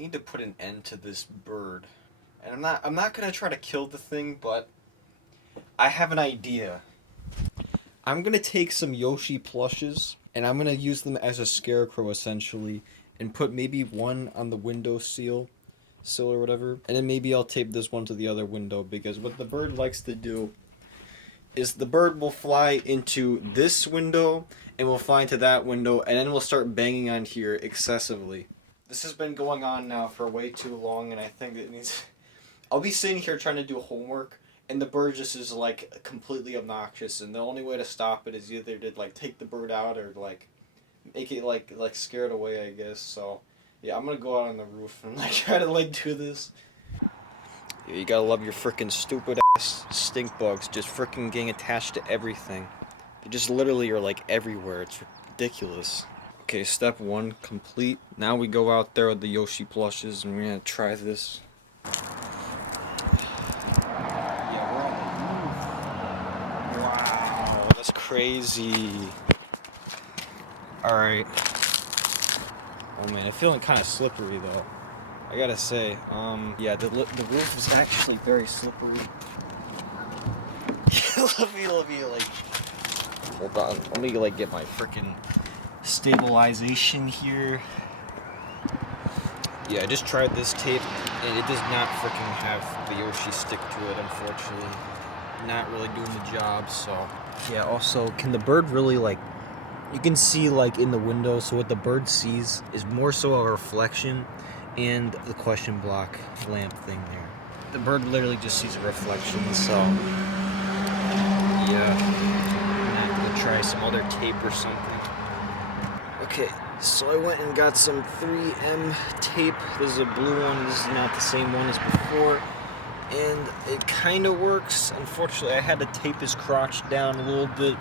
need to put an end to this bird. And I'm not gonna try to kill the thing, but I have an idea. I'm gonna take some Yoshi plushes and I'm gonna use them as a scarecrow essentially, and put maybe one on the window sill or whatever, and then maybe I'll tape this one to the other window, because what the bird likes to do is the bird will fly into this window and will fly into that window, and then we'll start banging on here excessively. This has been going on now for way too long, and I think it needs... I'll be sitting here trying to do homework, and the bird just is like completely obnoxious, and the only way to stop it is either to like take the bird out or like make it like scare it away, I guess. So yeah, I'm gonna go out on the roof and like try to like do this. Yeah, you gotta love your freaking stupid ass stink bugs just freaking getting attached to everything. They just literally are like everywhere. It's ridiculous. Okay, step 1 complete. Now we go out there with the Yoshi plushes and we're gonna try this. Wow, that's crazy. Alright. Oh man, I'm feeling kind of slippery though. I gotta say, yeah, the roof is actually very slippery. let me, like, hold on. Let me, like, get my freaking stabilization here. Yeah, I just tried this tape, and it does not freaking have the Yoshi stick to it, unfortunately. Not really doing the job, so... Yeah, also, can the bird really, like... You can see, like, in the window, so what the bird sees is more so a reflection and the question block lamp thing there. The bird literally just sees a reflection, so... Yeah. I'm gonna have to try some other tape or something. Okay, so I went and got some 3M tape. This is a blue one. This is not the same one as before. And it kind of works. Unfortunately, I had to tape his crotch down a little bit.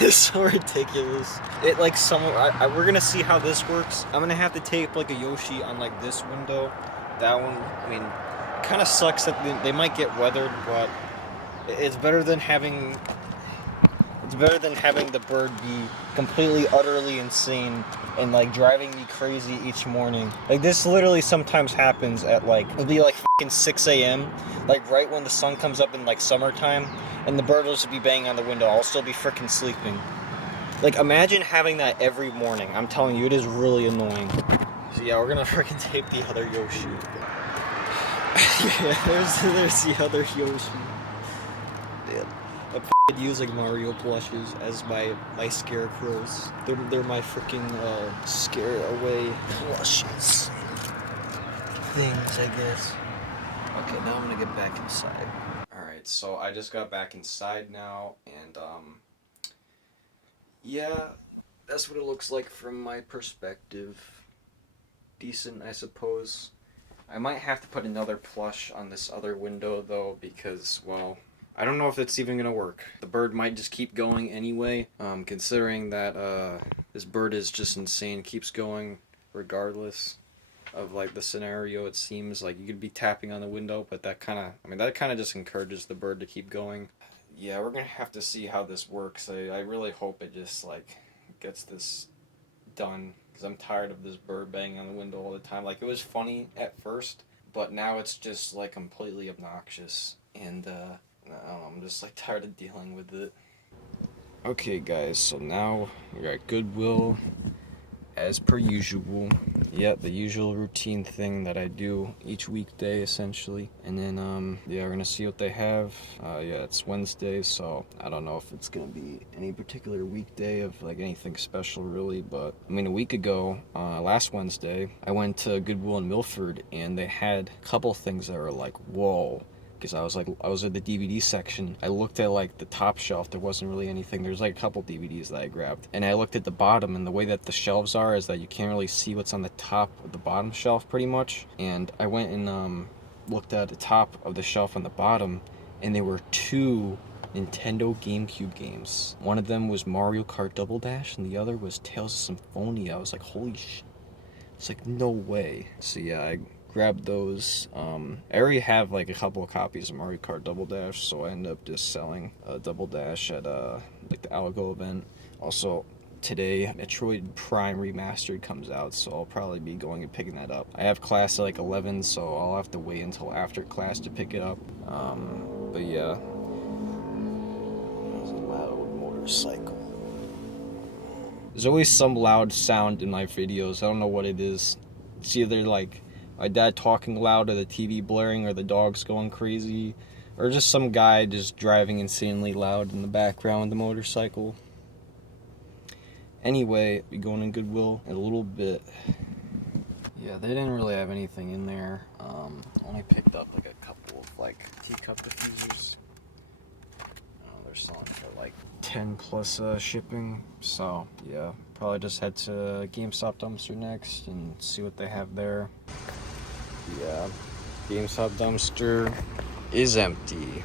It's so ridiculous. It like we're gonna see how this works. I'm gonna have to tape like a Yoshi on like this window. That one, I mean, kind of sucks that they might get weathered, but it's better than having the bird be completely, utterly insane and like driving me crazy each morning. Like this literally sometimes happens at like, it'll be like f***ing 6 a.m. like right when the sun comes up in like summertime, and the bird will just be banging on the window. I'll still be freaking sleeping. Like imagine having that every morning. I'm telling you, it is really annoying. So yeah, we're gonna freaking tape the other Yoshi. Yeah, there's the other Yoshi. Yeah. I'm using Mario plushes as my scarecrows. They're my freaking scare away plushes things, I guess. Okay, now I'm gonna get back inside. Alright, so I just got back inside now, and yeah, that's what it looks like from my perspective. Decent, I suppose. I might have to put another plush on this other window though, because, well, I don't know if it's even gonna work. The bird might just keep going anyway, considering that this bird is just insane, keeps going regardless of like the scenario. It seems like you could be tapping on the window, but that kind of just encourages the bird to keep going. Yeah, we're gonna have to see how this works. I really hope it just like gets this done, because I'm tired of this bird banging on the window all the time. Like, it was funny at first, but now it's just like completely obnoxious, and I don't know, I'm just like tired of dealing with it. Okay guys, so now we got Goodwill as per usual. Yeah, the usual routine thing that I do each weekday essentially. And then yeah, we're gonna see what they have. Yeah, it's Wednesday, so I don't know if it's gonna be any particular weekday of like anything special really, but I mean, a week ago, last Wednesday, I went to Goodwill in Milford, and they had a couple things that were like, whoa. Because I was at the DVD section. I looked at like the top shelf. There wasn't really anything. There's like a couple DVDs that I grabbed, and I looked at the bottom, and the way that the shelves are is that you can't really see what's on the top of the bottom shelf pretty much. And I went and looked at the top of the shelf on the bottom, and there were 2 Nintendo GameCube games. One of them was Mario Kart Double Dash, and the other was Tales of Symphonia. I was like, holy shit. It's like, no way. So yeah, I grabbed those. I already have like a couple of copies of Mario Kart Double Dash, so I ended up just selling Double Dash at like the Algo event. Also, today Metroid Prime Remastered comes out, so I'll probably be going and picking that up. I have class at like 11, so I'll have to wait until after class to pick it up. But yeah. There's a loud motorcycle. There's always some loud sound in my videos. I don't know what it is. It's either like my dad talking loud, or the TV blaring, or the dogs going crazy, or just some guy just driving insanely loud in the background with the motorcycle. Anyway, be going in Goodwill in a little bit. Yeah, they didn't really have anything in there. Only picked up like a couple of like teacup diffusers. They're selling for like 10 plus shipping. So yeah, probably just head to GameStop dumpster next and see what they have there. Yeah, GameStop dumpster is empty.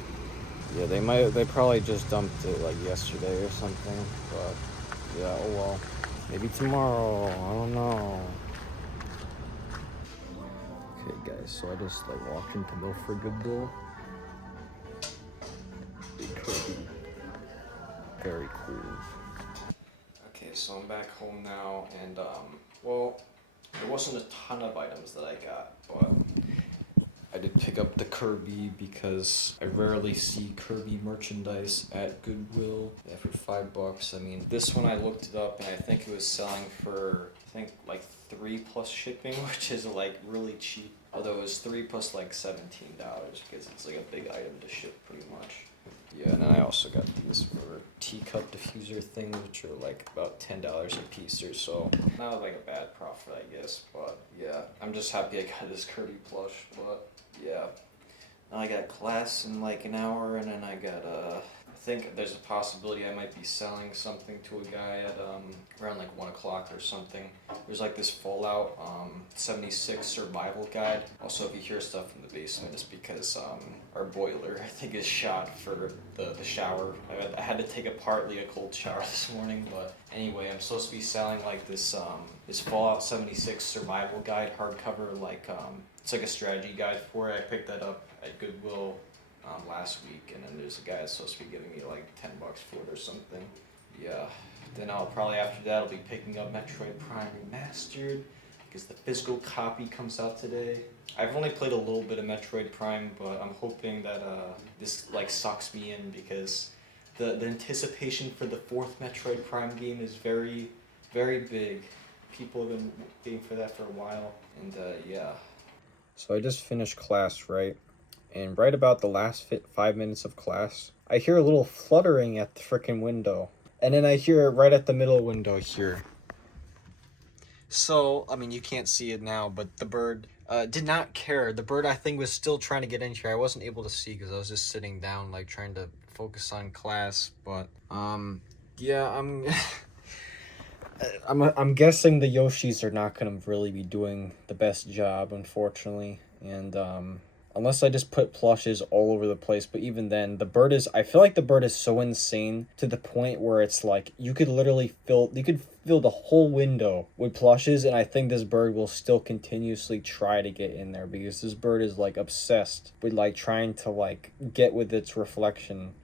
Yeah, they probably just dumped it like yesterday or something, but yeah, oh well. Maybe tomorrow, I don't know. Okay guys, so I just like walked into Milford Goodwill. Big Kirby. Very cool. Okay, so I'm back home now, and well, there wasn't a ton of items that I got, but I did pick up the Kirby because I rarely see Kirby merchandise at Goodwill. Yeah, for $5. I mean, this one I looked it up and I think it was selling for, I think like 3 plus shipping, which is like really cheap. Although it was 3 plus like $17 because it's like a big item to ship pretty much. Yeah, and then I also got these for teacup diffuser things, which are like about $10 a piece or so. Not like a bad profit, I guess, but yeah, I'm just happy I got this Kirby plush, but yeah. Now I got class in like an hour, and then I got, I think there's a possibility I might be selling something to a guy at around like 1 o'clock or something. There's like this Fallout 76 survival guide. Also, if you hear stuff in the basement, it's because our boiler, I think, is shot for the shower. I had to take a partly a cold shower this morning, but anyway, I'm supposed to be selling like this this Fallout 76 survival guide hardcover, like it's like a strategy guide for it. I picked that up at Goodwill last week, and then there's a guy that's supposed to be giving me like $10 for it or something. Yeah. Then I'll probably after that I'll be picking up Metroid Prime Remastered because the physical copy comes out today. I've only played a little bit of Metroid Prime, but I'm hoping that this like sucks me in because the anticipation for the 4th Metroid Prime game is very, very big. People have been waiting for that for a while, and yeah. So I just finished class, right? And right about the last 5 minutes of class, I hear a little fluttering at the frickin' window. And then I hear it right at the middle window here. So, I mean, you can't see it now, but the bird did not care. The bird, I think, was still trying to get in here. I wasn't able to see because I was just sitting down, like, trying to focus on class. But, yeah, I'm guessing the Yoshis are not going to really be doing the best job, unfortunately. And, unless I just put plushes all over the place, but even then, I feel like the bird is so insane to the point where it's like, you could fill the whole window with plushes, and I think this bird will still continuously try to get in there, because this bird is like obsessed with like trying to like get with its reflection.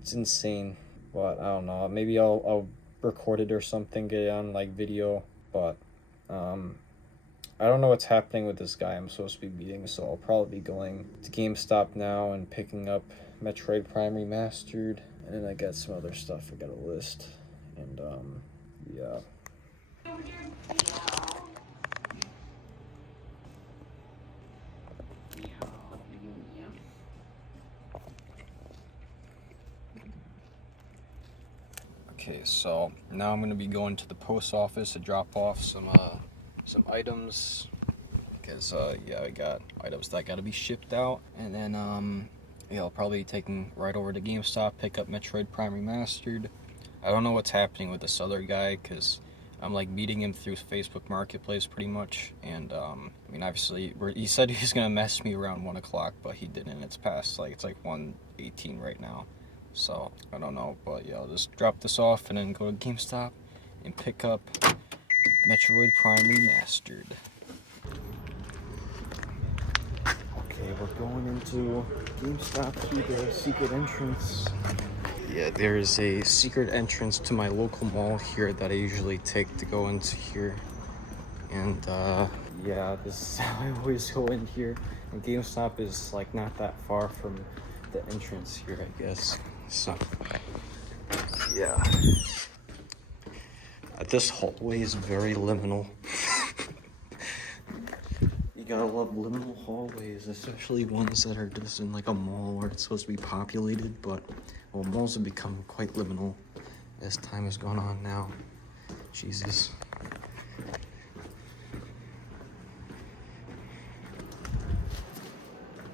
It's insane, but I don't know, maybe I'll record it or something, get it on like video, but, I don't know what's happening with this guy I'm supposed to be meeting, so I'll probably be going to GameStop now and picking up Metroid Prime Remastered, and then I got some other stuff I got a list, and yeah. Okay, so now I'm gonna be going to the post office to drop off some items. Because yeah, I got items that gotta be shipped out, and then yeah, I'll probably be taking right over to GameStop, pick up Metroid Prime Remastered. I don't know what's happening with this other guy, because I'm like meeting him through Facebook Marketplace pretty much, and I mean, obviously he said he was gonna mess me around 1 o'clock, but he didn't. It's past, like, it's like 1:18 right now, so I don't know, but yeah, I'll just drop this off and then go to GameStop and pick up Metroid Prime Remastered. Okay, we're going into GameStop through the secret entrance. Yeah, there's a secret entrance to my local mall here that I usually take to go into here. And yeah, this is how I always go in here. And GameStop is like not that far from the entrance here, I guess. So yeah. This hallway is very liminal. You gotta love liminal hallways, especially ones that are just in like a mall where it's supposed to be populated, but well, malls have become quite liminal as time has gone on now. Jesus.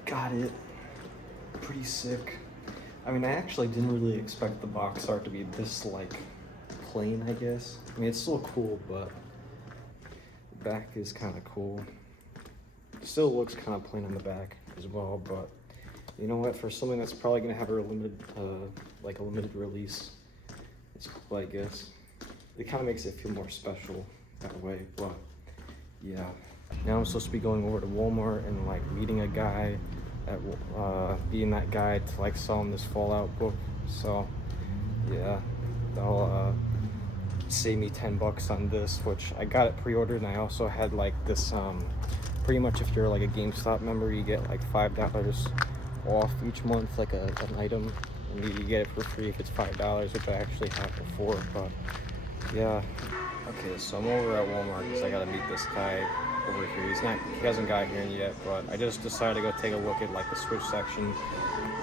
Got it. Pretty sick. I mean, I actually didn't really expect the box art to be this like plain, I guess. I mean, it's still cool, but the back is kind of cool. Still looks kind of plain on the back as well, but you know what? For something that's probably gonna have a limited, like a limited release, it's cool, I guess. It kind of makes it feel more special that way, but yeah. Now I'm supposed to be going over to Walmart and like meeting a guy at, being that guy to like sell him this Fallout book. So yeah, they'll save me $10 on this, which I got it pre-ordered, and I also had like this pretty much if you're like a GameStop member, you get like $5 off each month, like an item, and you get it for free if it's $5, which I actually had before. But yeah. Okay, so I'm over at Walmart because I gotta meet this guy over here. He hasn't got here yet, but I just decided to go take a look at like the Switch section.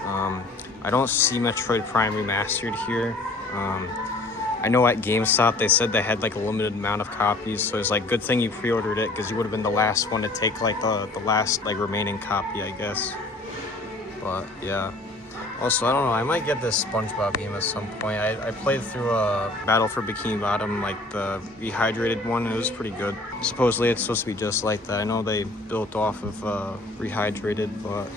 I don't see Metroid Prime Remastered here. I know at GameStop they said they had like a limited amount of copies, so it's like good thing you pre-ordered it because you would have been the last one to take like the last like remaining copy, I guess. But yeah. Also, I don't know, I might get this SpongeBob game at some point. I played through Battle for Bikini Bottom, like the rehydrated one, and it was pretty good. Supposedly it's supposed to be just like that. I know they built off of rehydrated, but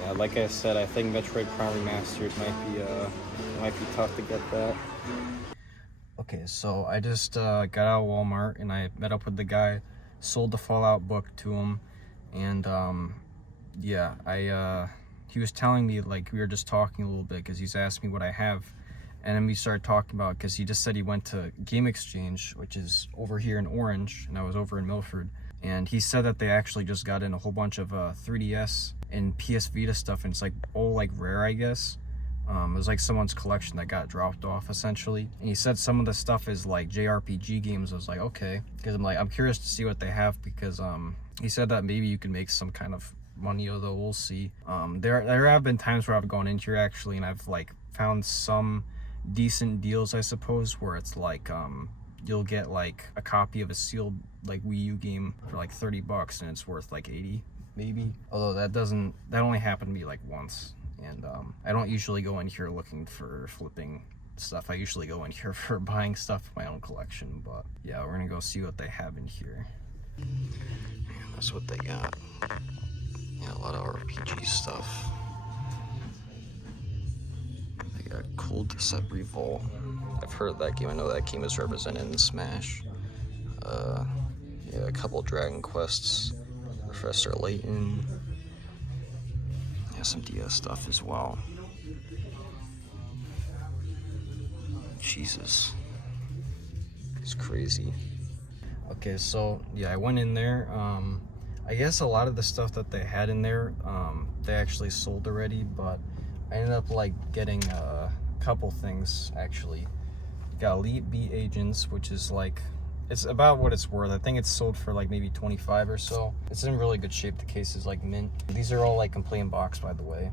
yeah, like I said, I think Metroid Prime Remastered might be tough to get that. Okay, so I just got out of Walmart and I met up with the guy, sold the Fallout book to him, and yeah, he was telling me, like, we were just talking a little bit because he's asked me what I have, and then we started talking about, because he just said he went to Game Exchange, which is over here in Orange, and I was over in Milford, and he said that they actually just got in a whole bunch of 3DS and PS Vita stuff, and it's like all like rare, I guess. It was like someone's collection that got dropped off essentially, and he said some of the stuff is like JRPG games. I was like, okay, because I'm curious to see what they have, because he said that maybe you could make some kind of money, although we'll see. There have been times where I've gone in here actually and I've like found some decent deals, I suppose, where it's like you'll get like a copy of a sealed like Wii U game for like $30 and it's worth like 80 maybe, although that only happened to me like once. And I don't usually go in here looking for flipping stuff. I usually go in here for buying stuff for my own collection. But yeah, we're gonna go see what they have in here. And that's what they got. Yeah, a lot of RPG stuff. They got Cool Decept Revolt. I've heard of that game. I know that game is represented in Smash. Yeah, a couple Dragon Quests. Professor Layton. Yeah, some DS stuff as well. Jesus. It's crazy. Okay, so yeah, I went in there. I guess a lot of the stuff that they had in there, they actually sold already, but I ended up like getting a couple things actually. Got Elite Beat Agents, which is like, it's about what it's worth. I think it's sold for like maybe 25 or so. It's in really good shape. The case is like mint. These are all like complete in box, by the way.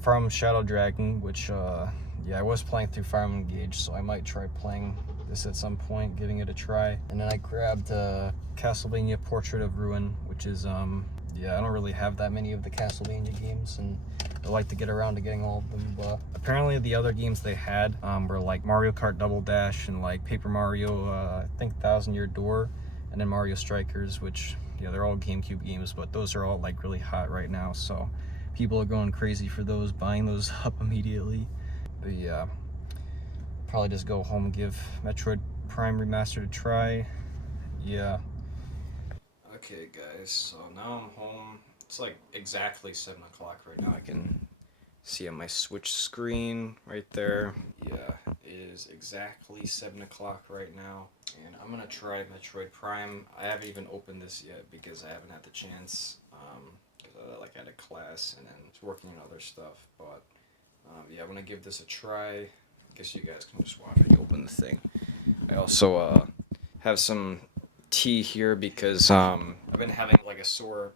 From Shadow Dragon, which yeah, I was playing through Fire Emblem Engage, so I might try playing this at some point, giving it a try. And then I grabbed Castlevania Portrait of Ruin, which is yeah, I don't really have that many of the Castlevania games, and I like to get around to getting all of them. But apparently the other games they had were like Mario Kart Double Dash and like Paper Mario, I think Thousand Year Door, and then Mario Strikers, which yeah, they're all GameCube games, but those are all like really hot right now, so people are going crazy for those, buying those up immediately. But yeah, probably just go home and give Metroid Prime Remastered a try. Yeah. Okay guys, so now I'm home. It's like exactly 7 o'clock right now. I can See on my Switch screen right there. Yeah, it is exactly 7 o'clock right now. And I'm gonna try Metroid Prime. I haven't even opened this yet because I haven't had the chance. Because I had a class and then was working on other stuff. But yeah, I'm gonna give this a try. I guess you guys can just watch me open the thing. I also have some tea here because I've been having like a sore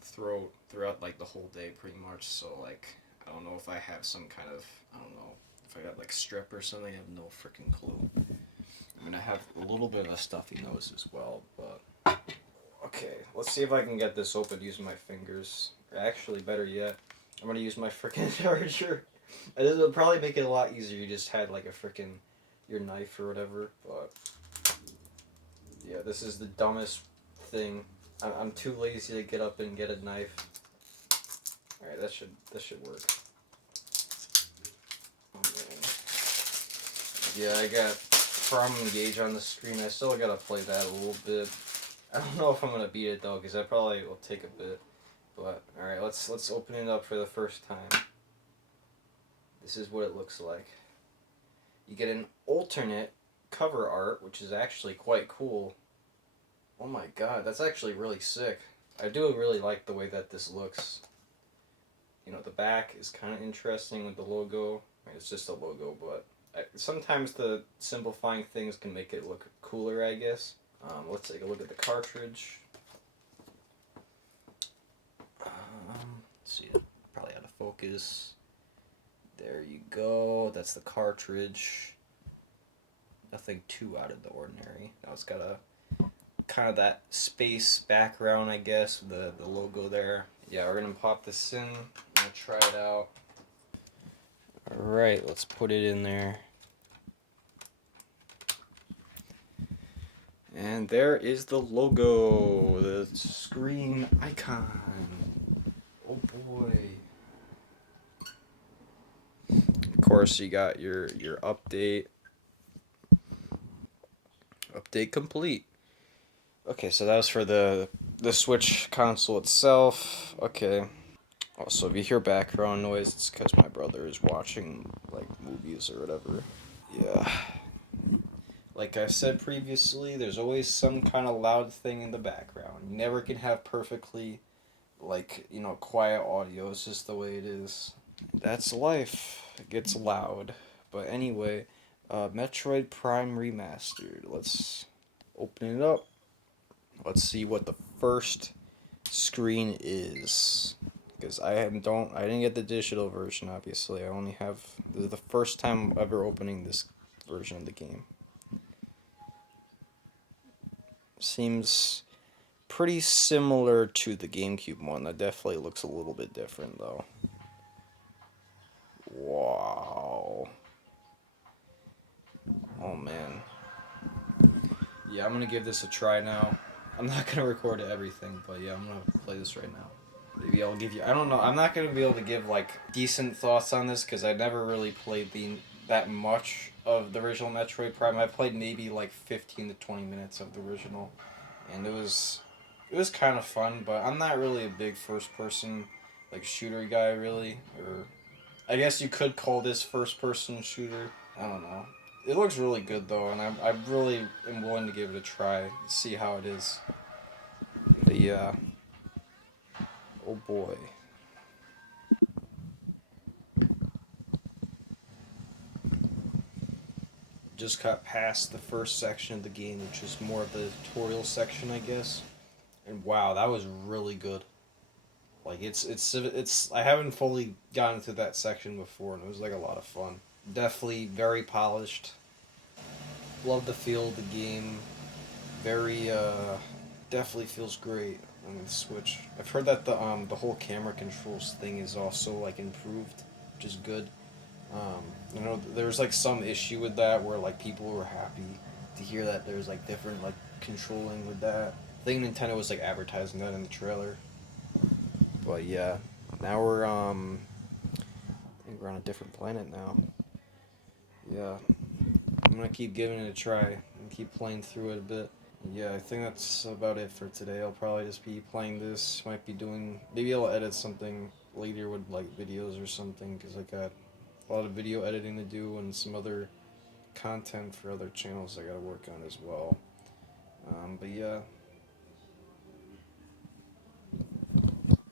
throat throughout like the whole day pretty much. So like I don't know if I have some kind of, I don't know if I got like strep or something. I have no freaking clue. I mean, I have a little bit of a stuffy nose as well, but okay, let's see if I can get this open using my fingers. Or actually, better yet, I'm gonna use my freaking charger. This will probably make it a lot easier. You just had like a freaking your knife or whatever, but yeah, this is the dumbest thing. I'm too lazy to get up and get a knife. All right, that should work. Oh, man. Yeah, I got Prom Engage on the screen. I still gotta play that a little bit. I don't know if I'm gonna beat it though, because that probably will take a bit. But all right, let's open it up for the first time. This is what it looks like. You get an alternate cover art, which is actually quite cool. Oh my god, that's actually really sick. I do really like the way that this looks. You know, the back is kind of interesting with the logo. I mean, it's just a logo, but sometimes the simplifying things can make it look cooler, I guess. Let's take a look at the cartridge. Let's see, probably out of focus. There you go. That's the cartridge. Nothing too out of the ordinary. Now it's got a kind of that space background, I guess, the logo there. Yeah, we're gonna pop this in. I'm gonna try it out. Alright, let's put it in there. And there is the logo, the screen icon. Oh boy. Of course, you got your update. Update complete. Okay, so that was for the Switch console itself. Okay. Also, if you hear background noise, it's because my brother is watching, like, movies or whatever. Yeah. Like I said previously, there's always some kind of loud thing in the background. You never can have perfectly, like, you know, quiet audio. It's just the way it is. That's life. It gets loud. But anyway, Metroid Prime Remastered. Let's open it up. Let's see what the first screen is. Because I didn't get the digital version, obviously. This is the first time ever opening this version of the game. Seems pretty similar to the GameCube one. That definitely looks a little bit different, though. Wow. Oh, man. Yeah, I'm gonna give this a try now. I'm not gonna record everything, but yeah, I'm gonna play this right now. Maybe I'll give you. I don't know. I'm not gonna be able to give like decent thoughts on this because I never really played that much of the original Metroid Prime. I played maybe like 15 to 20 minutes of the original, and it was kind of fun. But I'm not really a big first person like shooter guy, really. Or I guess you could call this first person shooter. I don't know. It looks really good though, and I really am willing to give it a try, see how it is. But yeah. Oh boy. Just got past the first section of the game, which is more of the tutorial section, I guess. And wow, that was really good. Like it's I haven't fully gotten to that section before, and it was like a lot of fun. Definitely very polished. Love the feel of the game. Very definitely feels great on the Switch. I've heard that the whole camera controls thing is also like improved, which is good. You know, there's like some issue with that where like people were happy to hear that there's like different like controlling with that. I think Nintendo was like advertising that in the trailer. But yeah, now I think we're on a different planet now. Yeah, I'm gonna keep giving it a try and keep playing through it a bit. Yeah, I think that's about it for today. I'll probably just be playing this. Maybe I'll edit something later with like videos or something, because I got a lot of video editing to do and some other content for other channels I gotta work on as well. But yeah,